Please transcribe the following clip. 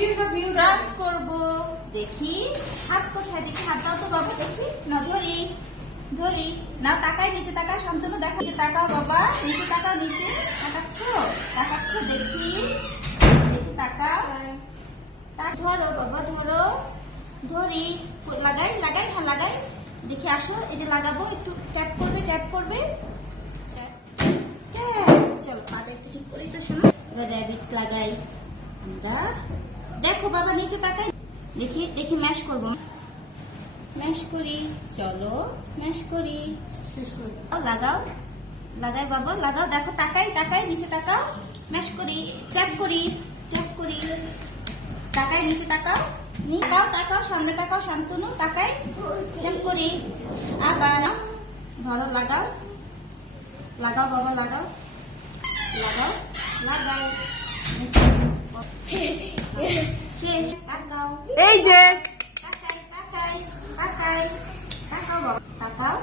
videos of you craft করব। দেখি হাত কোথায়, দেখি হাত দাও তো বাবা, দেখি না ধরি ধরি না, তাকাই নিচে, তাকাও শান্তনু, দেখো নিচে তাকাও বাবা, নিচে তাকাও, নিচে তাকাচ্ছ দেখি দেখি তাকাও, ধরো বাবা ধরো, ধরি লাগাই লাগাই, হ্যাঁ লাগাই, দেখি আসো, এই যে লাগাবো, একটু ট্যাপ করবে চলো পাটা একটু ঠিক করেই তো শোনো। এবার র্যাবিট লাগাই আমরা, দেখো বাবা নিচে তাকাই, দেখি দেখি ম্যাশ করবো, ম্যাশ করি, চলো ম্যাশ করি, লাগাও লাগাই বাবা লাগাও, দেখো তাকাই তাকাই, নিচে তাকাও, ম্যাশ করি, ট্যাপ করি তাকাই, নিচে তাকাও, তাকাও সামনে তাকাও শান্তনু, তাকাই ট্যাপ করি, আবার ধরো লাগাও লাগাও বাবা লাগাও লাগাও লাগাও, শেষ, তাকাও, এই যে তাকাই তাকাই তাকাই, তাকাও বাবা তাকাও,